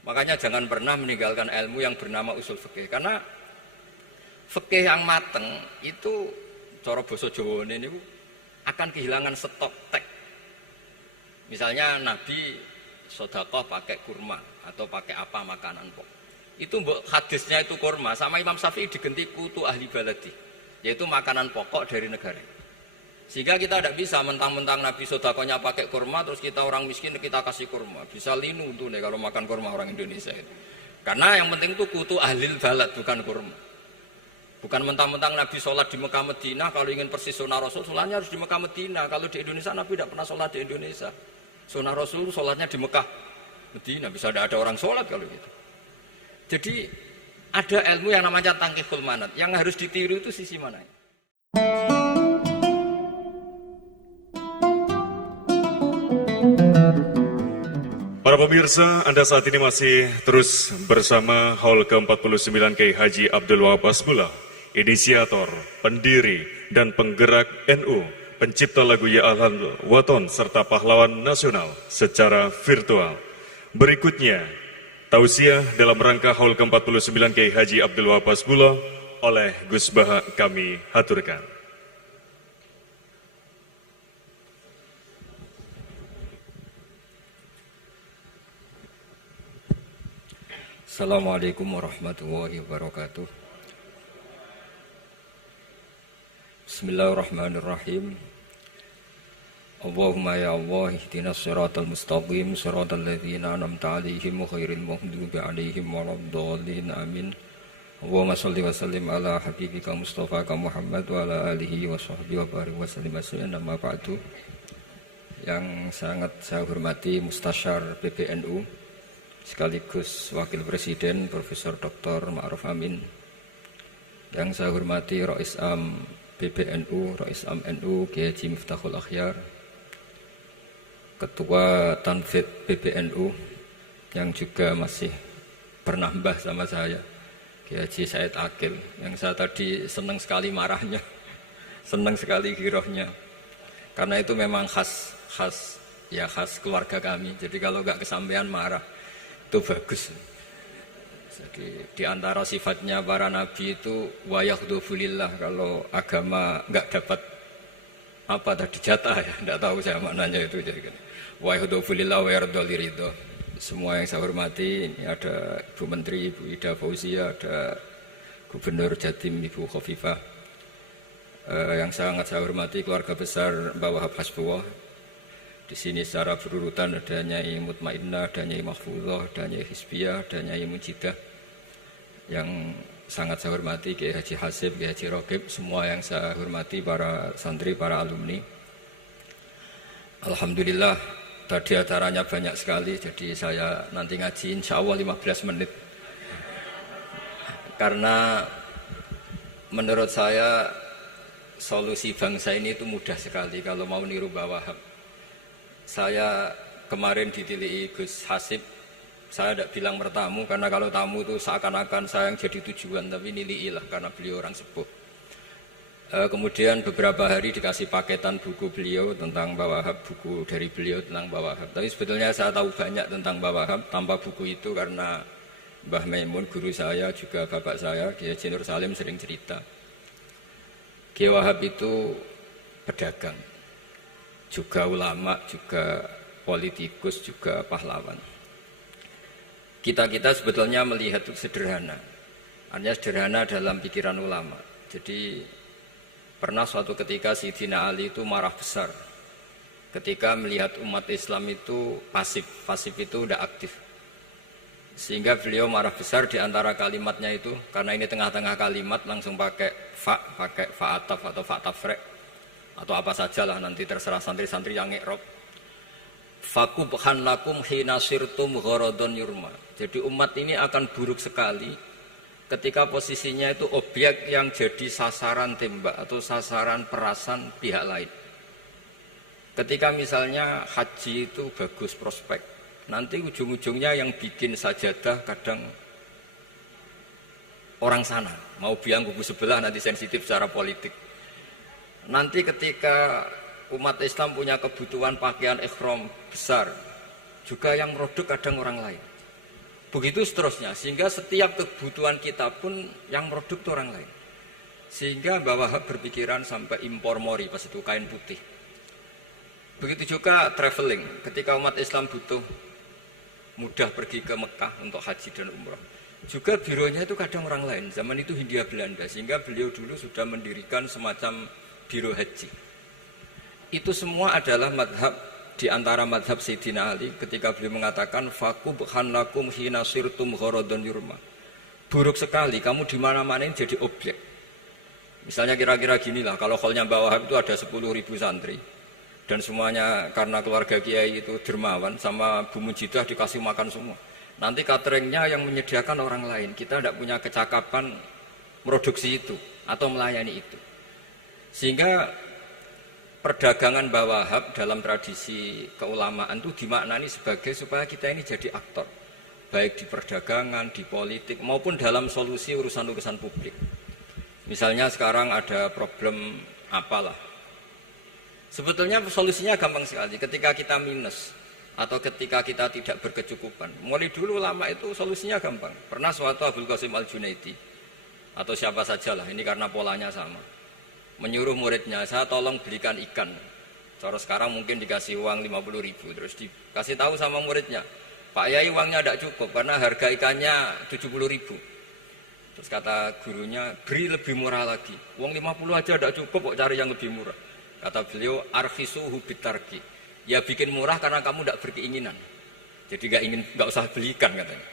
Makanya jangan pernah meninggalkan ilmu yang bernama usul fikih, karena fikih yang mateng itu cara basa Jawa ini akan kehilangan stok teks. Misalnya Nabi sedekah pakai kurma atau pakai apa makanan pokok. Itu hadisnya itu kurma, sama Imam Syafi'i digenti kutu ahli baladi, yaitu makanan pokok dari negara. Sehingga kita tidak bisa mentang-mentang Nabi sedekahnya pakai kurma terus kita orang miskin kita kasih kurma. Bisa linu tuh nih kalau makan kurma orang Indonesia itu. Karena yang penting itu kutu ahli balad bukan kurma. Bukan mentang-mentang Nabi sholat di Mekah Medina, kalau ingin persis sunnah Rasul, sholatnya harus di Mekah Medina. Kalau di Indonesia Nabi tidak pernah sholat di Indonesia. Sunnah Rasul sholatnya di Mekah Medina, bisa ada orang sholat kalau gitu. Jadi ada ilmu yang namanya tangkihul manat, yang harus ditiru itu sisi mana? Para pemirsa, Anda saat ini masih terus bersama Haul ke-49 Kiai Haji Abdul Wahab Hasbullah, inisiator, pendiri, dan penggerak NU, pencipta lagu Ya Ahlal Waton, serta pahlawan nasional secara virtual. Berikutnya, tausiah dalam rangka Haul ke-49 Kiai Haji Abdul Wahab Hasbullah oleh Gus Baha kami haturkan. Assalamualaikum warahmatullahi wabarakatuh. Bismillahirrahmanirrahim. Allahumma ya Allah ihdinas siratal mustaqim siratal ladzina an'amta 'alaihim ghairil maghdubi 'alaihim waladdallin amin. Allahumma shalli wa sallim ala habibika Mustafa Muhammad wa ala alihi wa sahbihi wa barik wa sallim amma ba'du. Yang sangat saya hormati Mustasyar PBNU sekaligus Wakil Presiden Profesor Dr. Ma'ruf Amin, yang saya hormati Rais Am PBNU, Rais Am NU Kiai Haji Miftahul Akhyar, Ketua Tanfid PBNU yang juga masih pernah mbah sama saya, Kiai Haji Said Akil, yang saya tadi senang sekali marahnya, senang sekali girohnya, karena itu memang khas keluarga kami. Jadi kalau nggak kesampean marah itu bagus. Jadi di antara sifatnya para nabi itu wayakhdufulillah, kalau agama nggak dapat apa tadi jatah ya, nggak tahu saya maknanya itu. Jadi wayakhdufulillah wayardoliridho. Semua yang saya hormati, ini ada Ibu Menteri Ibu Ida Fauzia, ada Gubernur Jatim Ibu Khofifah, yang sangat saya hormati keluarga besar Mbak Wahab Hasbullah. Di sini secara berurutan ada Nyai Mutmainnah, ada Nyai Mahfuzah, ada Nyai Hizbiyah, ada Nyai Mujidah. Yang sangat saya hormati Kiai Haji Hasib, Kiai Haji Rokib, semua yang saya hormati para santri, para alumni. Alhamdulillah tadi acaranya banyak sekali, jadi saya nanti ngaji insya Allah 15 menit. Karena menurut saya solusi bangsa ini itu mudah sekali kalau mau niru Mbah Wahab. Saya kemarin ditilihi Gus Hasib, saya tidak bilang bertamu, karena kalau tamu itu seakan-akan saya yang jadi tujuan, tapi niliilah karena beliau orang sepuh. Kemudian beberapa hari dikasih paketan buku beliau tentang Mbah Wahab, buku dari beliau tentang Mbah Wahab. Tapi sebetulnya saya tahu banyak tentang Mbah Wahab tanpa buku itu, karena Mbah Maimun, guru saya, juga bapak saya, Kiai Haji Nur Salim sering cerita. Kiai Wahab itu pedagang, juga ulama, juga politikus, juga pahlawan. Kita sebetulnya melihat itu sederhana, hanya sederhana dalam pikiran ulama. Jadi pernah suatu ketika Sayyidina Ali itu marah besar ketika melihat umat Islam itu pasif itu tidak aktif, sehingga beliau marah besar. Di antara kalimatnya itu, karena ini tengah-tengah kalimat, langsung pakai fa'ataf atau fa'tafrek atau apa sajalah, nanti terserah santri-santri yang ngi'rob. Fakubhan lakum hina sirtum gharadun yurma. Jadi umat ini akan buruk sekali ketika posisinya itu objek yang jadi sasaran tembak atau sasaran perasan pihak lain. Ketika misalnya haji itu bagus prospek, nanti ujung-ujungnya yang bikin sajadah kadang orang sana, mau biang kubu sebelah, nanti sensitif secara politik. Nanti ketika umat Islam punya kebutuhan pakaian ihram besar, juga yang produk kadang orang lain. Begitu seterusnya, sehingga setiap kebutuhan kita pun yang produk itu orang lain. Sehingga Mbah Wahab berpikiran sampai impor mori, pas itu kain putih. Begitu juga traveling, ketika umat Islam butuh mudah pergi ke Mekah untuk haji dan umrah. Juga bironya itu kadang orang lain, zaman itu Hindia Belanda, sehingga beliau dulu sudah mendirikan semacam biro haji. Itu semua adalah madhab, di antara madhab Sayyidina Ali ketika beliau mengatakan fakubhan lakum hina sirtum gharadun yurma. Buruk sekali kamu di mana-mana ini jadi objek. Misalnya kira-kira ginilah, kalau hallnya Mbah Wahab itu ada 10.000 santri dan semuanya karena keluarga kiai itu dermawan, sama Bu Mujidah dikasih makan semua. Nanti cateringnya yang menyediakan orang lain, kita tidak punya kecakapan produksi itu atau melayani itu. Sehingga perdagangan Mbah Wahab dalam tradisi keulamaan itu dimaknani sebagai supaya kita ini jadi aktor, baik di perdagangan, di politik, maupun dalam solusi urusan-urusan publik. Misalnya sekarang ada problem apalah, sebetulnya solusinya gampang sekali. Ketika kita minus atau ketika kita tidak berkecukupan, mulai dulu lama itu solusinya gampang. Pernah suatu Abdul Qasim Al-Junaidi atau siapa sajalah, ini karena polanya sama, menyuruh muridnya, saya tolong belikan ikan. Cara sekarang mungkin dikasih uang 50.000, terus dikasih tahu sama muridnya, Pak Yai uangnya tidak cukup karena harga ikannya 70.000. Terus kata gurunya, beri lebih murah lagi, uang 50 aja tidak cukup kok, cari yang lebih murah. Kata beliau, arkhisuhu bitarki, ya bikin murah karena kamu tidak berkeinginan, jadi nggak usah belikan katanya.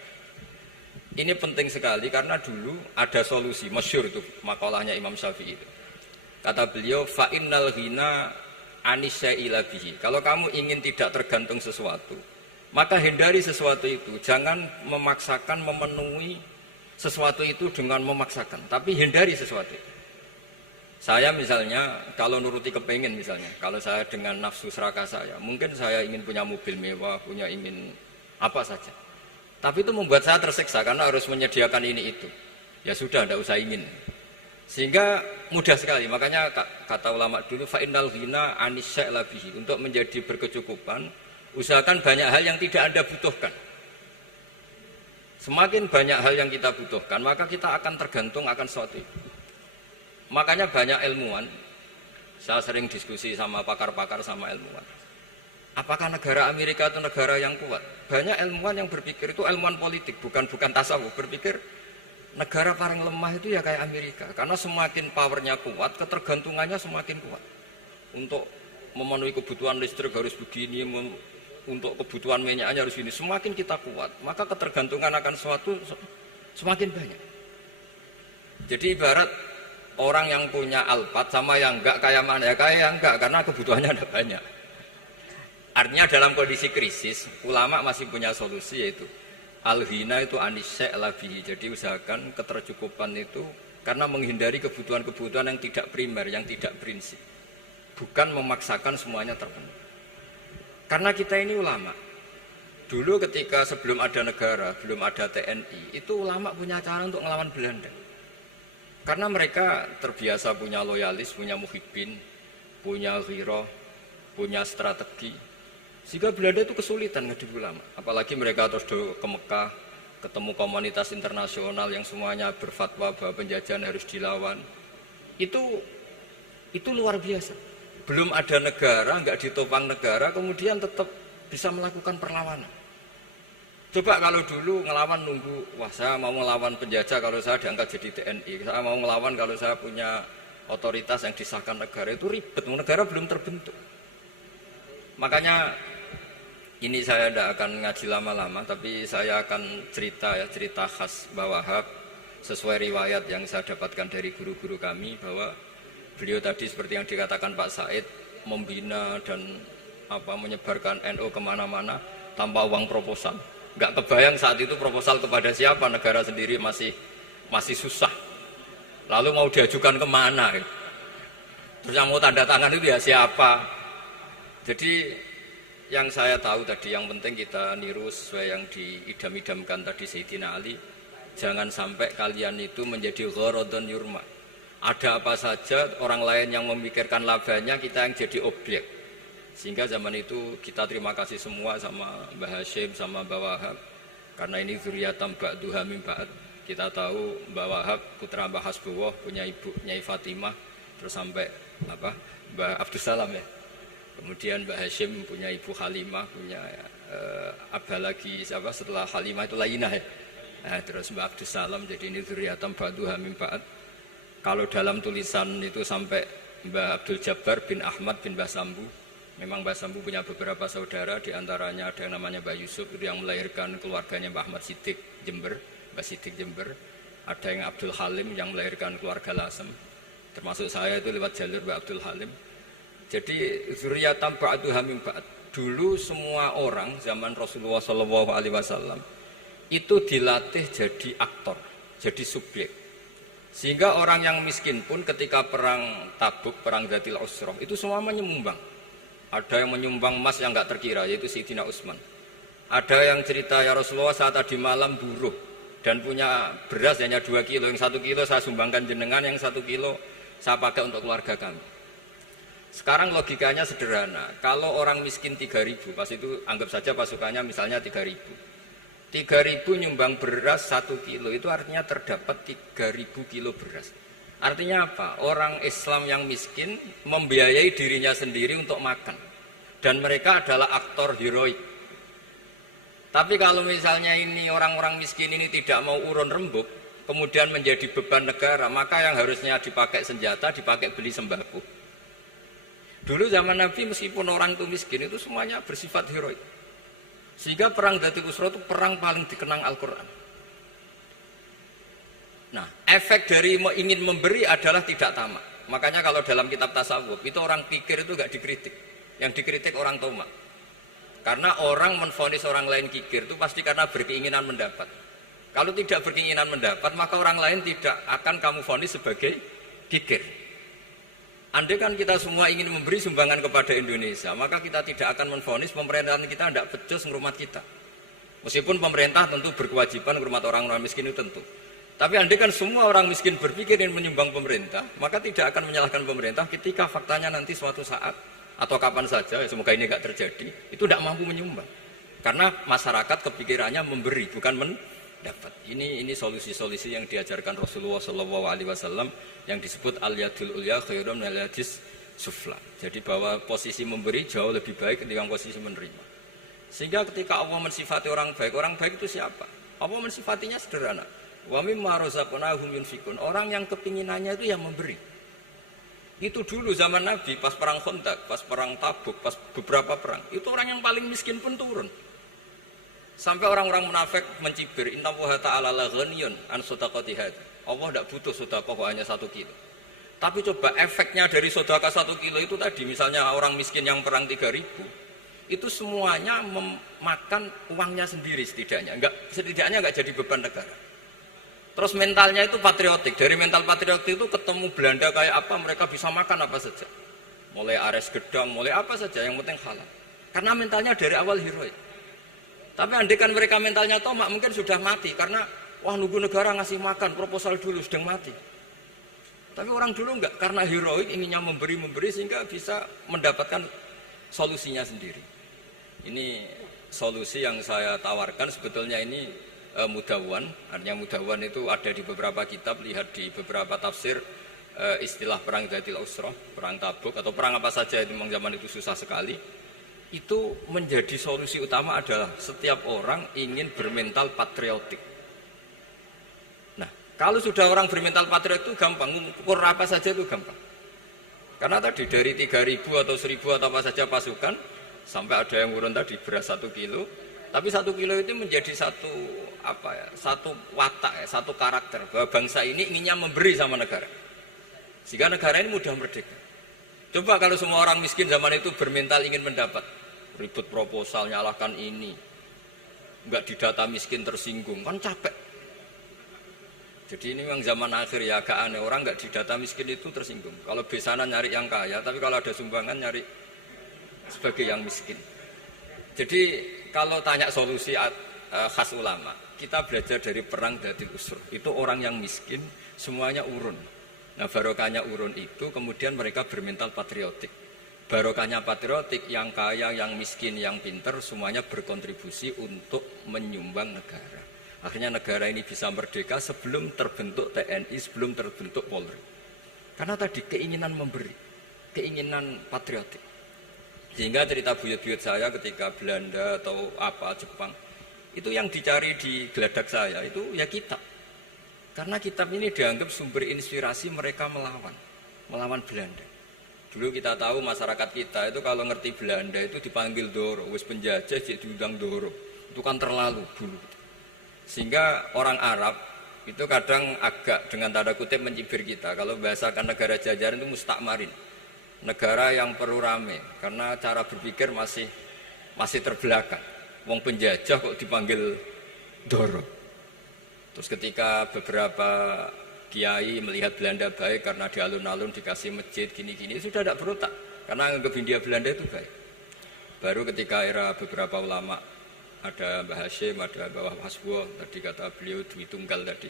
Ini penting sekali karena dulu ada solusi, masyhur itu makalahnya Imam Syafi'i itu. Kata beliau, fa innal ghina anisya'ila bihi. Kalau kamu ingin tidak tergantung sesuatu, maka hindari sesuatu itu. Jangan memaksakan memenuhi sesuatu itu dengan memaksakan, tapi hindari sesuatu itu. Saya misalnya kalau nuruti kepengin, misalnya kalau saya dengan nafsu serakah saya, mungkin saya ingin punya mobil mewah, ingin apa saja, tapi itu membuat saya tersiksa karena harus menyediakan ini itu. Ya sudah, tidak usah ingin. Sehingga mudah sekali, makanya kata ulama dulu, fa'innal ghina anisya'la bihi, untuk menjadi berkecukupan, usahakan banyak hal yang tidak Anda butuhkan. Semakin banyak hal yang kita butuhkan, maka kita akan tergantung akan sesuatu itu. Makanya banyak ilmuwan, saya sering diskusi sama pakar-pakar sama ilmuwan, apakah negara Amerika itu negara yang kuat? Banyak ilmuwan yang berpikir, itu ilmuwan politik, bukan tasawuf, berpikir negara paling lemah itu ya kayak Amerika, karena semakin powernya kuat, ketergantungannya semakin kuat. Untuk memenuhi kebutuhan listrik harus begini, untuk kebutuhan minyaknya harus ini. Semakin kita kuat, maka ketergantungan akan sesuatu semakin banyak. Jadi ibarat orang yang punya Alphard sama yang enggak, kayak mana ya? Kayak yang enggak, karena kebutuhannya ada banyak. Artinya dalam kondisi krisis, ulama masih punya solusi, yaitu al-ghina itu anisya'la bihi. Jadi usahakan ketercukupan itu karena menghindari kebutuhan-kebutuhan yang tidak primer, yang tidak prinsip. Bukan memaksakan semuanya terpenuhi. Karena kita ini ulama. Dulu ketika sebelum ada negara, belum ada TNI, itu ulama punya cara untuk melawan Belanda. Karena mereka terbiasa punya loyalis, punya muhibbin, punya ghirah, punya strategi. Sehingga Belanda itu kesulitan ngadu ulama. Apalagi mereka terus ke Mekah, ketemu komunitas internasional yang semuanya berfatwa bahwa penjajahan harus dilawan. Itu luar biasa. Belum ada negara, nggak ditopang negara, kemudian tetap bisa melakukan perlawanan. Coba kalau dulu ngelawan nunggu, wah saya mau ngelawan penjajah kalau saya diangkat jadi TNI, saya mau ngelawan kalau saya punya otoritas yang disahkan negara, itu ribet, negara belum terbentuk. Makanya ini saya tidak akan ngaji lama-lama, tapi saya akan cerita khas Mbah Wahab sesuai riwayat yang saya dapatkan dari guru-guru kami, bahwa beliau tadi seperti yang dikatakan Pak Said, membina dan menyebarkan NU kemana-mana tanpa uang proposal. Nggak kebayang saat itu proposal kepada siapa, negara sendiri masih susah. Lalu mau diajukan kemana? Terus yang mau tanda tangan itu ya siapa? Jadi yang saya tahu tadi, yang penting kita niru sesuai yang diidam-idamkan tadi Sayyidina Ali. Jangan sampai kalian itu menjadi gharadun yurma. Ada apa saja orang lain yang memikirkan labanya, kita yang jadi objek. Sehingga zaman itu kita terima kasih semua sama Mbah Hashim, sama Mbah Wahab. Karena ini zuriyatam ba'duha min ba'd. Kita tahu Mbah Wahab putra Mbah Hasbullah punya ibu Nyai Fatimah, terus sampai Mbah Abdus Salam ya. Kemudian Mbah Hashim punya ibu Halimah, punya Abah lagi siapa setelah Halimah itu Lainah ya. Nah, terus Mbah Abdus Salam, jadi ini zuriyatam ba'duha min ba'd. Kalau dalam tulisan itu sampai Mbah Abdul Jabbar bin Ahmad bin Mbah Sambu. Memang Mbah Sambu punya beberapa saudara, diantaranya ada yang namanya Mbah Yusuf itu yang melahirkan keluarganya Mbah Ahmad Siddiq Jember, Mbah Siddiq Jember. Ada yang Abdul Halim yang melahirkan keluarga Lasem, termasuk saya itu lewat jalur Mbah Abdul Halim. Jadi zuriyatam ba'duha min ba'd. Dulu semua orang zaman Rasulullah SAW itu dilatih jadi aktor, jadi subjek. Sehingga orang yang miskin pun ketika perang Tabuk, perang Dzatil Usrah itu semua menyumbang. Ada yang menyumbang emas yang enggak terkira, yaitu Sayyidina Utsman. Ada yang cerita, ya Rasulullah saat tadi malam buruh dan punya beras hanya 2 kilo, yang 1 kilo saya sumbangkan jenengan, yang 1 kilo saya pakai untuk keluarga kami. Sekarang logikanya sederhana, kalau orang miskin 3.000, pas itu anggap saja pasukannya misalnya 3.000. 3.000 nyumbang beras 1 kilo, itu artinya terdapat 3.000 kilo beras. Artinya apa? Orang Islam yang miskin membiayai dirinya sendiri untuk makan. Dan mereka adalah aktor heroik. Tapi kalau misalnya ini orang-orang miskin ini tidak mau urun rembuk, kemudian menjadi beban negara, maka yang harusnya dipakai senjata, dipakai beli sembako. Dulu zaman Nabi meskipun orang itu miskin, itu semuanya bersifat heroik. Sehingga perang Dzatil Usrah itu perang paling dikenang Al-Quran. Nah, efek dari ingin memberi adalah tidak tamak. Makanya kalau dalam kitab tasawuf itu orang pikir itu gak dikritik. Yang dikritik orang tamak. Karena orang menvonis orang lain kikir itu pasti karena berkeinginan mendapat. Kalau tidak berkeinginan mendapat, maka orang lain tidak akan kamu vonis sebagai kikir. Andai kan kita semua ingin memberi sumbangan kepada Indonesia, maka kita tidak akan menvonis pemerintahan kita tidak becus ngurmat kita. Meskipun pemerintah tentu berkewajiban ngurmat orang-orang miskin itu tentu. Tapi andai kan semua orang miskin berpikir ingin menyumbang pemerintah, maka tidak akan menyalahkan pemerintah ketika faktanya nanti suatu saat atau kapan saja, semoga ini tidak terjadi, itu tidak mampu menyumbang. Karena masyarakat kepikirannya memberi, bukan mendapat. Ini solusi-solusi yang diajarkan Rasulullah SAW yang disebut al-yadul ulya khairum minal yadis sufla. Jadi bahwa posisi memberi jauh lebih baik ketimbang posisi menerima. Sehingga ketika Allah mensifati orang baik itu siapa? Allah mensifatinya sederhana. Wa mimma razaqnahum yunfikun. Orang yang kepinginannya itu yang memberi. Itu dulu zaman Nabi pas perang Khandaq, pas perang Tabuk, pas beberapa perang, itu orang yang paling miskin pun turun. Sampai orang-orang munafik mencibir, innallaha ta'ala la ghaniyun an shadaqati hadza. Allah tidak butuh sedekah hanya 1 kilo. Tapi coba efeknya dari sedekah 1 kilo itu tadi, misalnya orang miskin yang perang 3.000, itu semuanya memakan uangnya sendiri setidaknya enggak jadi beban negara. Terus mentalnya itu patriotik. Dari mental patriotik itu ketemu Belanda kayak apa, mereka bisa makan apa saja. Mulai ares gedang, mulai apa saja, yang penting halal. Karena mentalnya dari awal heroik. Tapi andai kan mereka mentalnya tomak, mungkin sudah mati. Karena, wah nunggu negara ngasih makan, proposal dulu, sedang mati. Tapi orang dulu enggak, karena heroik, inginnya memberi sehingga bisa mendapatkan solusinya sendiri. Ini solusi yang saya tawarkan sebetulnya ini mudawwan, artinya mudawwan itu ada di beberapa kitab, lihat di beberapa tafsir istilah perang Dzatil Usrah, perang Tabuk atau perang apa saja itu memang zaman itu susah sekali. Itu menjadi solusi utama adalah setiap orang ingin bermental patriotik. Nah, kalau sudah orang bermental patriotik itu gampang, ukur apa saja itu gampang. Karena tadi dari 3.000 atau 1.000 atau apa saja pasukan, sampai ada yang urun tadi beras 1 kilo, tapi 1 kilo itu menjadi satu watak, satu karakter bahwa bangsa ini inginnya memberi sama negara, sehingga negara ini mudah merdeka. Coba kalau semua orang miskin zaman itu bermental ingin mendapat, ribut proposal, nyalahkan ini, enggak didata miskin tersinggung, kan capek. Jadi ini memang zaman akhir ya, agak aneh, orang enggak didata miskin itu tersinggung. Kalau besanan nyari yang kaya, tapi kalau ada sumbangan nyari sebagai yang miskin. Jadi kalau tanya solusi khas ulama, kita belajar dari perang Dzatil Usrah. Itu orang yang miskin semuanya urun. Nah barokahnya urun itu kemudian mereka bermental patriotik. barokahnya patriotik, yang kaya, yang miskin, yang pinter, semuanya berkontribusi untuk menyumbang negara. Akhirnya negara ini bisa merdeka sebelum terbentuk TNI, sebelum terbentuk Polri. Karena tadi keinginan memberi, keinginan patriotik. Sehingga cerita buyut-buyut saya ketika Belanda atau apa Jepang, itu yang dicari di geladak saya itu ya kitab. Karena kitab ini dianggap sumber inspirasi mereka melawan Belanda. Dulu kita tahu masyarakat kita itu kalau ngerti Belanda itu dipanggil Doro, wis penjajah jadi diundang Doro. Itu kan terlalu dulu. Sehingga orang Arab itu kadang agak dengan tanda kutip mencibir kita. Kalau bahasakan negara jajahan itu mustakmarin. Negara yang perlu rame karena cara berpikir masih terbelakang. Wong penjajah kok dipanggil Doro. Terus ketika beberapa kiai melihat Belanda baik karena di alun-alun dikasih masjid gini-gini, sudah tidak berotak karena anggap Hindia Belanda itu baik. Baru ketika era beberapa ulama, ada Mbah Hashim, ada Mbah Hasbuh, tadi kata beliau Dwi Tunggal tadi,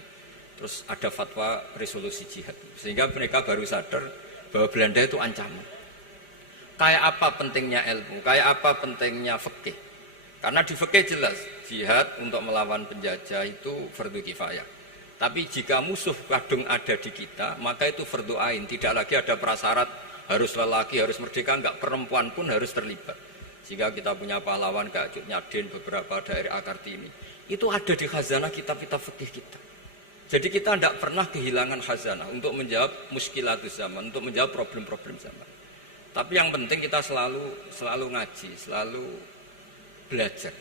terus ada fatwa resolusi jihad, sehingga mereka baru sadar bahwa Belanda itu ancaman. Kayak apa pentingnya ilmu, kayak apa pentingnya fikih. Karena di fikih jelas jihad untuk melawan penjajah itu fardu kifayah. Tapi jika musuh kadung ada di kita, maka itu fardu ain. Tidak lagi ada prasyarat harus lelaki, harus merdeka, enggak, perempuan pun harus terlibat. Jika kita punya pahlawan kayak Cut Nyadin, beberapa daerah Kartini, itu ada di khazanah kitab-kitab fikih kita. Jadi kita tidak pernah kehilangan khazanah untuk menjawab muskilatus zaman, untuk menjawab problem-problem zaman. Tapi yang penting kita selalu ngaji, selalu belajar.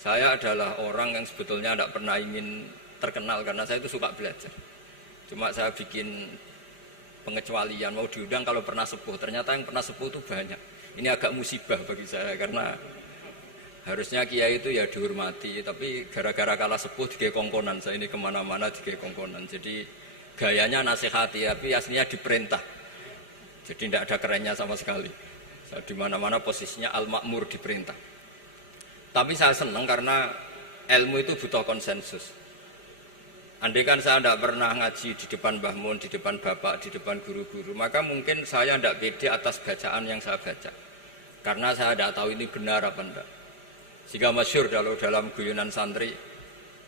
Saya adalah orang yang sebetulnya tidak pernah ingin terkenal karena saya itu suka belajar. Cuma saya bikin pengecualian, mau diundang kalau pernah sepuh. Ternyata yang pernah sepuh itu banyak. Ini agak musibah bagi saya karena harusnya kiai itu ya dihormati, tapi gara-gara kalah sepuh digawe kongkonan. Saya ini kemana-mana digawe kongkonan. Jadi gayanya nasihati, tapi aslinya diperintah. Jadi tidak ada kerennya sama sekali. Saya di mana-mana posisinya al-makmur, diperintah. Tapi saya senang karena ilmu itu butuh konsensus. Andai kan saya tidak pernah ngaji di depan Mbah Mun, di depan bapak, di depan guru-guru, maka mungkin saya tidak pede atas bacaan yang saya baca. Karena saya tidak tahu ini benar apa tidak. Jika masyhur dalam guyonan santri,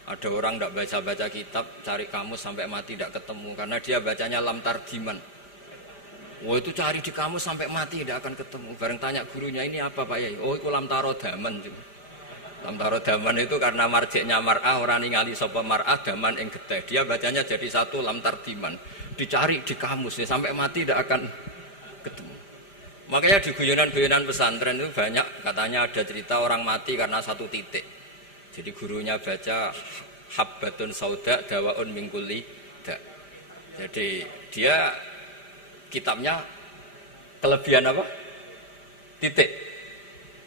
ada orang tidak baca-baca kitab, cari kamus sampai mati tidak ketemu. Karena dia bacanya lam tardiman. Wah, itu cari di kamus sampai mati tidak akan ketemu. Bareng tanya gurunya, ini apa Pak Yai? Oh, itu lam tarodaman. Lam tarodaman itu karena marjiknya mar'ah, orang ningali sapa mar'ah daman ing getih. Dia bacanya jadi satu lam tardiman. Dicari di kamus ya, sampai mati tidak akan ketemu. Makanya di guyonan-guyonan pesantren itu banyak katanya ada cerita orang mati karena satu titik. Jadi gurunya baca habbatun sauda dawaun min kulli da. Jadi dia kitabnya kelebihan apa? Titik.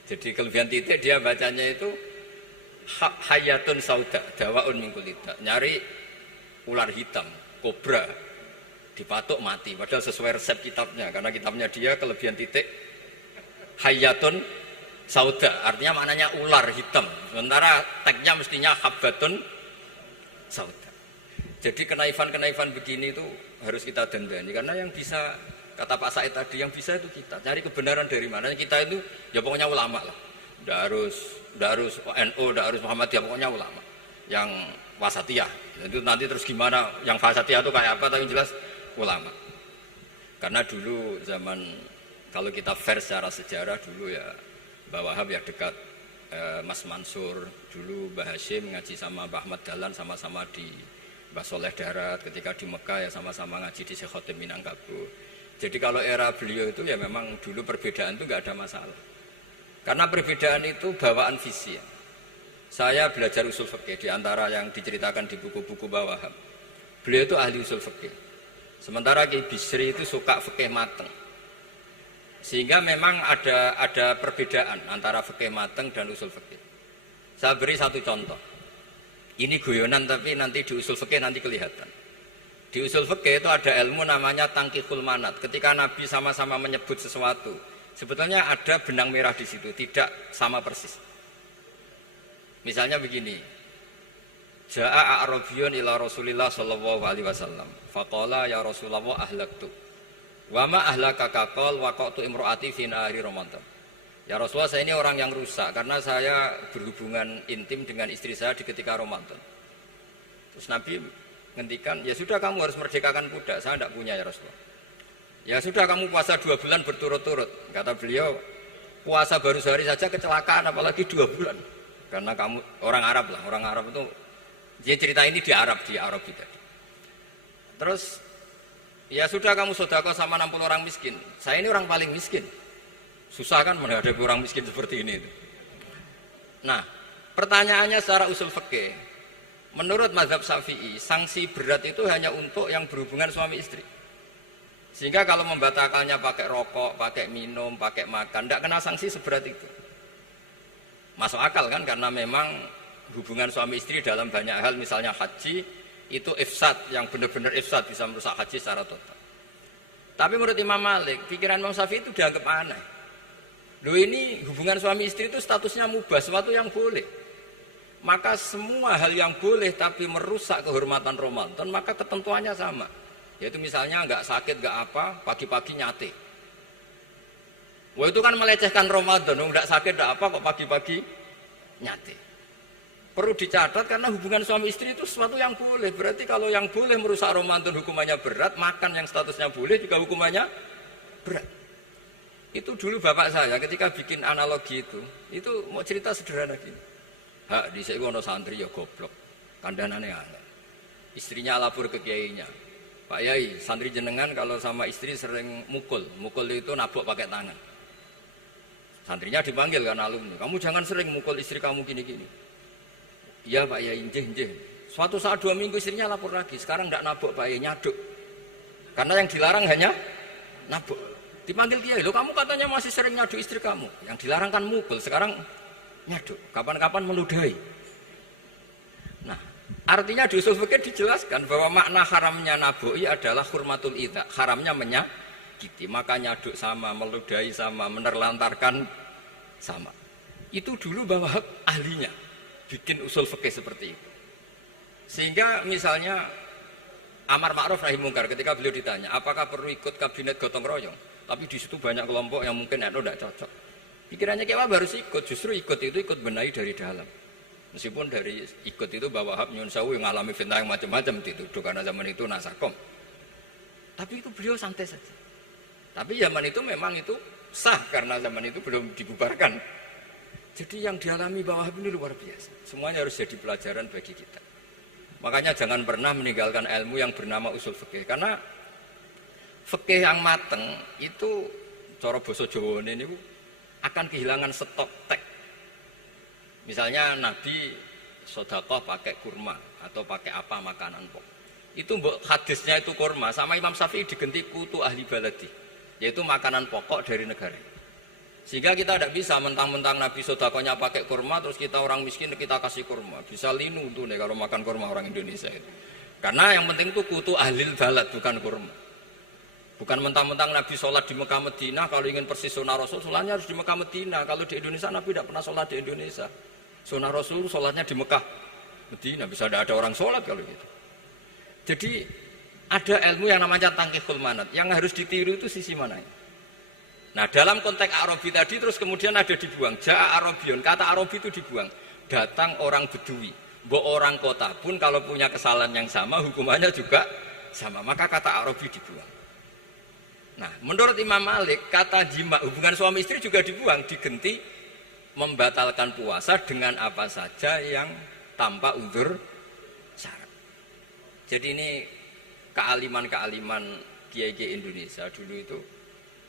Jadi kelebihan titik dia bacanya itu hayatun sauda dawaun min kulli da. Nyari ular hitam, kobra, dipatuk mati. Padahal sesuai resep kitabnya, karena kitabnya dia kelebihan titik hayatun sauda, artinya maknanya ular hitam. Sementara tagnya mestinya habbatun sauda. Jadi kenaifan-kenaifan begini itu harus kita dandani, karena yang bisa, kata Pak Said tadi, yang bisa itu kita cari kebenaran dari mana. Kita itu ya pokoknya ulama lah, tidak harus NU, tidak harus Muhammadiyah, pokoknya ulama yang wasatiyah. Itu nanti terus gimana yang wasatiyah itu kayak apa, tapi jelas ulama. Karena dulu zaman, kalau kita fair secara sejarah, dulu ya Mbah Wahab ya dekat Mas Mansur, dulu Mbah Hashim ngaji sama Mbah Ahmad Dahlan, sama-sama di Mbah Soleh Darat, ketika di Mekah ya sama-sama ngaji di Syekh Khotim Minangkabau. Jadi kalau era beliau itu ya memang dulu perbedaan itu nggak ada masalah. Karena perbedaan itu bawaan visi ya. Saya belajar usul fikih di antara yang diceritakan di buku-buku Mbah Wahab. Beliau itu ahli usul fikih. Sementara Ki Bisri itu suka fikih mateng. Sehingga memang ada perbedaan antara fikih mateng dan usul fikih. Saya beri satu contoh. Ini guyonan tapi nanti di usul fikih nanti kelihatan. Di usul fikih itu ada ilmu namanya tangkihul manat. Ketika Nabi sama-sama menyebut sesuatu, sebetulnya ada benang merah di situ, tidak sama persis. Misalnya begini. Ja'a a'rabiyun ila Rasulillah sallallahu alaihi wasallam. Faqala ya Rasulullah ahlaktu. Wa ma ahlaka kaqal waqatu imraati fi nahari Ramadan. Ya Rasulullah, saya ini orang yang rusak karena saya berhubungan intim dengan istri saya di ketika Ramadan. Terus Nabi ngendikan, ya sudah kamu harus merdekakan budak, saya tidak punya ya Rasulullah. Ya sudah kamu puasa 2 bulan berturut-turut. Kata beliau, puasa baru sehari saja kecelakaan apalagi 2 bulan. Karena kamu orang Arab lah, orang Arab itu, dia cerita ini di Arab itu. Terus, ya sudah kamu sedekah sama 60 orang miskin. Saya ini orang paling miskin. Susah kan menghadapi orang miskin seperti ini. Nah, pertanyaannya secara usul fikih, menurut mazhab Syafi'i, sanksi berat itu hanya untuk yang berhubungan suami istri. Sehingga kalau membatalkannya pakai rokok, pakai minum, pakai makan, tidak kena sanksi seberat itu. Masuk akal kan, karena memang hubungan suami istri dalam banyak hal, misalnya haji, itu ifsad, yang benar-benar ifsad, bisa merusak haji secara total. Tapi menurut Imam Malik, pikiran Imam Syafi'i itu dianggap aneh. Loh, ini hubungan suami istri itu statusnya mubah, sesuatu yang boleh. Maka semua hal yang boleh tapi merusak kehormatan Ramadan, maka ketentuannya sama. Yaitu misalnya nggak sakit, nggak apa, pagi-pagi nyate. Wah, itu kan melecehkan Ramadan, nggak sakit, nggak apa, kok pagi-pagi nyate. Perlu dicatat karena hubungan suami istri itu sesuatu yang boleh. Berarti kalau yang boleh merusak Ramadan hukumannya berat, makan yang statusnya boleh juga hukumannya berat. Itu dulu bapak saya ketika bikin analogi itu mau cerita sederhana gini. Hak di ono santri ya goblok, kandhanane aneh. Istrinya lapor ke kiainya. Pak Yai, santri jenengan kalau sama istri sering mukul itu nabok pakai tangan. Santrinya dipanggil kan alumni, kamu jangan sering mukul istri kamu gini-gini. Iya Pak Yai, njeh. Suatu saat 2 minggu istrinya lapor lagi, sekarang tidak nabok Pak Yai, nyaduk. Karena yang dilarang hanya nabok. Dipanggil kiai, lo kamu katanya masih sering nyaduk istri kamu. Yang dilarang kan mukul, sekarang nyaduk. Kapan-kapan meludahi. Nah, artinya di usul fikih dijelaskan bahwa makna haramnya naboi adalah hurmatul idza, haramnya menyakiti. Maka nyaduk sama, meludahi sama, menerlantarkan sama. Itu dulu bahwa ahlinya bikin usul fikih seperti itu. Sehingga misalnya amar ma'ruf nahi mungkar, ketika beliau ditanya apakah perlu ikut kabinet gotong royong, tapi di situ banyak kelompok yang mungkin tidak cocok. Pikirannya kayak apa harus ikut, justru ikut benahi dari dalam. Meskipun dari ikut itu bahwa Wahab nyun sewu yang ngalami fitnah yang macam-macam dituduh karena zaman itu nasakom. Tapi itu beliau santai saja. Tapi zaman itu memang itu sah karena zaman itu belum dibubarkan. Jadi yang dialami Wahab ini luar biasa. Semuanya harus jadi pelajaran bagi kita. Makanya jangan pernah meninggalkan ilmu yang bernama usul fikih, karena fikih yang mateng itu cara basa Jawa ini akan kehilangan stok teks. Misalnya Nabi sedekah pakai kurma atau pakai apa makanan pokok. Itu hadisnya itu kurma, sama Imam Syafi'i digenti kutu ahli baladi, yaitu makanan pokok dari negara. Sehingga kita tidak bisa mentang-mentang Nabi sedekahnya pakai kurma terus kita orang miskin kita kasih kurma. Bisa linu tuh nih kalau makan kurma orang Indonesia itu. Karena yang penting itu kutu ahli balad, bukan kurma. Bukan mentang-mentang Nabi sholat di Mekah Medina, kalau ingin persis sunnah Rasul, sholatnya harus di Mekah Medina. Kalau di Indonesia Nabi tidak pernah sholat di Indonesia. Sunnah Rasul sholatnya di Mekah Medina, bisa ada orang sholat kalau gitu. Jadi ada ilmu yang namanya tangkihul manat, yang harus ditiru itu sisi mananya. Nah dalam konteks Arabi tadi terus kemudian ada dibuang, ja'a Arabion, kata Arabi itu dibuang. Datang orang Bedui, orang kota pun kalau punya kesalahan yang sama hukumannya juga sama, maka kata Arabi dibuang. Nah, menurut Imam Malik, kata jima, hubungan suami istri juga dibuang, digenti membatalkan puasa dengan apa saja yang tanpa uzur syarat. Jadi ini kealiman-kealiman kiai-kiai Indonesia dulu itu,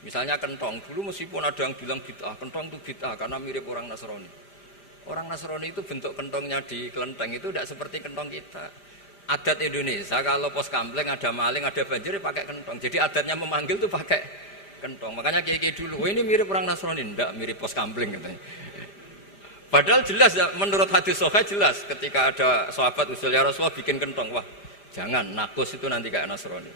misalnya kentong, dulu meskipun ada yang bilang bid'ah, kentong itu bid'ah karena mirip orang Nasrani. Orang Nasrani itu bentuk kentongnya di kelenteng itu tidak seperti kentong kita. Adat Indonesia kalau pos kampleng ada maling, ada banjir pakai kentong. Jadi adatnya memanggil tuh pakai kentong. Makanya kiai-kiai dulu, ini mirip orang Nasrani, enggak mirip pos kampleng katanya. Padahal jelas ya, menurut hadis sahih jelas ketika ada sahabat usul ya Rasulullah bikin kentong, wah jangan nakus itu nanti kayak Nasrani.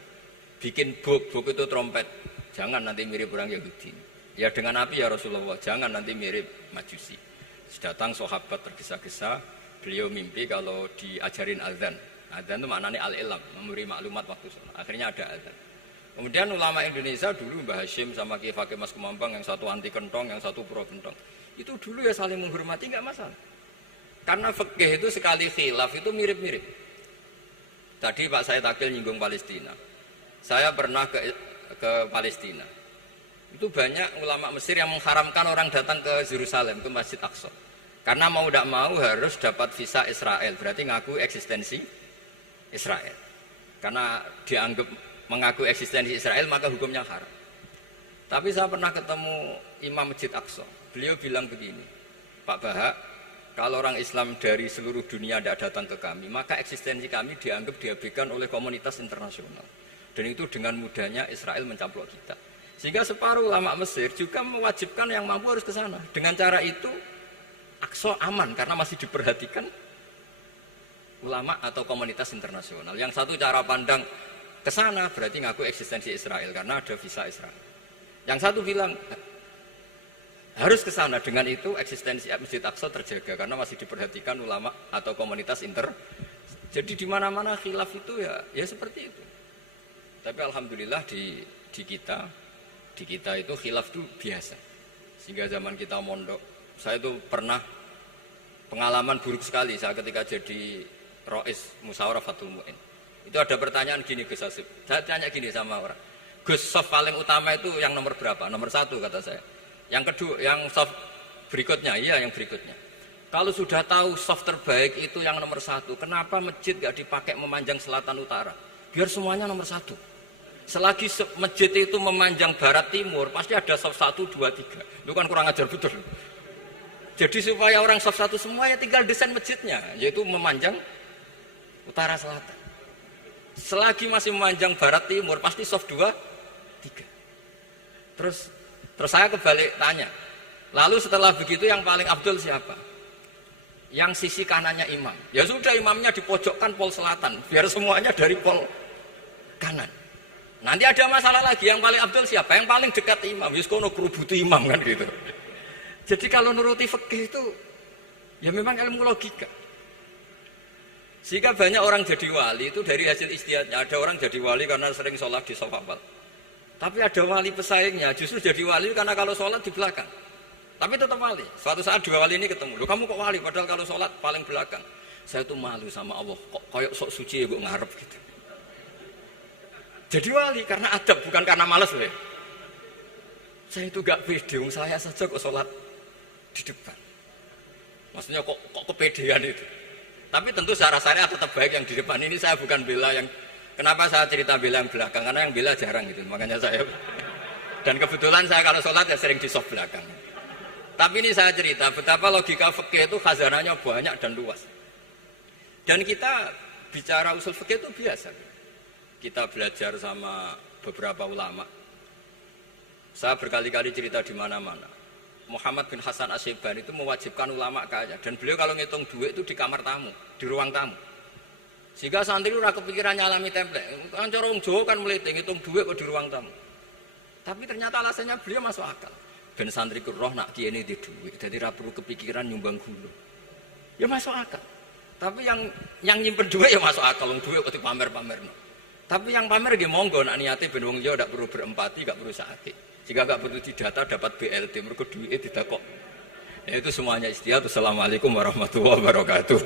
Bikin buk itu trompet, jangan nanti mirip orang Yahudi. Ya dengan api ya Rasulullah, jangan nanti mirip Majusi. Datang sahabat tergesa-gesa, beliau mimpi kalau diajarin azan. Azan itu maknanya al-ilam, memberi maklumat waktu sholat. Akhirnya ada azan. Kemudian ulama Indonesia dulu Mbah Hashim sama Ki Fakih Mas Kemambang, yang satu anti kentong, yang satu pro kentong. Itu dulu ya saling menghormati, nggak masalah. Karena fikih itu sekali khilaf itu mirip-mirip. Tadi Pak Said Akil nyinggung Palestina. Saya pernah ke Palestina. Itu banyak ulama Mesir yang mengharamkan orang datang ke Yerusalem, ke Masjid Aqsa. Karena mau tidak mau harus dapat visa Israel, berarti ngaku eksistensi Israel. Karena dianggap mengaku eksistensi Israel maka hukumnya haram. Tapi saya pernah ketemu Imam Masjid Aqsa. Beliau bilang begini, Pak Bahak, kalau orang Islam dari seluruh dunia tidak datang ke kami, maka eksistensi kami dianggap diabaikan oleh komunitas internasional. Dan itu dengan mudahnya Israel mencaplok kita. Sehingga separuh ulama Mesir juga mewajibkan yang mampu harus ke sana. Dengan cara itu Aqsa aman karena masih diperhatikan ulama atau komunitas internasional. Yang satu cara pandang ke sana berarti ngaku eksistensi Israel karena ada visa Israel. Yang satu bilang harus ke sana, dengan itu eksistensi Masjid Aqsa terjaga karena masih diperhatikan ulama atau komunitas Jadi di mana-mana khilaf itu ya seperti itu. Tapi alhamdulillah di kita itu khilaf itu biasa. Sehingga zaman kita mondok, saya itu pernah pengalaman buruk sekali saya ketika jadi Rois Musyawarah Fathul Mu'in. Itu ada pertanyaan gini Gus Hasib. Saya tanya gini sama orang, Gus, soft paling utama itu yang nomor berapa? Nomor 1 kata saya. Yang kedua, yang soft berikutnya, iya yang berikutnya. Kalau sudah tahu soft terbaik itu yang nomor 1, kenapa masjid gak dipakai memanjang selatan utara? Biar semuanya nomor 1. Selagi masjid itu memanjang barat timur, pasti ada soft 1, 2, 3. Itu kan kurang ajar betul. Jadi supaya orang soft 1 semua ya tinggal desain masjidnya, yaitu memanjang utara selatan. Selagi masih memanjang barat timur, pasti soft 2, 3. Terus saya kebalik tanya, lalu setelah begitu yang paling abdul siapa? Yang sisi kanannya imam. Ya sudah, imamnya dipojokkan pol selatan, biar semuanya dari pol kanan. Nanti ada masalah lagi, yang paling abdul siapa? Yang paling dekat imam. Yuskono kerubutu imam kan gitu. Jadi kalau nuruti fikih itu ya memang ilmu logika. Sehingga banyak orang jadi wali itu dari hasil ijtihadnya. Ada orang jadi wali karena sering sholat di shaf awal. Tapi ada wali pesaingnya justru jadi wali karena kalau sholat di belakang. Tapi tetap wali. Suatu saat 2 wali ini ketemu. Loh, kamu kok wali padahal kalau sholat paling belakang. Saya tuh malu sama Allah. Kok kayak sok suci ya kok ngarep gitu. Jadi wali karena adab, bukan karena malas loh. Saya itu gak pede, saya saja kok sholat di depan. Maksudnya kok kepedean itu. Tapi tentu secara syariat tetap baik yang di depan. Ini saya bukan bela yang, kenapa saya cerita bela yang belakang, karena yang bela jarang gitu. Makanya saya, dan kebetulan saya kalau sholat ya sering di soft belakang. Tapi ini saya cerita betapa logika fikih itu khazanahnya banyak dan luas. Dan kita bicara usul fikih itu biasa. Kita belajar sama beberapa ulama. Saya berkali-kali cerita di mana-mana. Muhammad bin Hasan Asyibani itu mewajibkan ulama kaya, dan beliau kalau ngitung duit itu di kamar tamu, di ruang tamu. Sehingga santri itu ora kepikiran nyalami template. Kan cara wong Jawa kan melihat ngitung duit kok di ruang tamu. Tapi ternyata alasannya beliau masuk akal. Ben santri ku roh nak kiye ini di duit, jadi ora perlu kepikiran nyumbang gulu. Ya masuk akal. Tapi yang nyimpen duit ya masuk akal, wong duit kok dipamer-pamerno. Tapi yang pamer nggih monggo, nak niate ben wong liya ndak perlu berempati, nggak perlu sakit. Jika nggak perlu didata dapat BLT, mergo duitnya didakok. Ya, itu semuanya istihad. Assalamualaikum warahmatullahi wabarakatuh.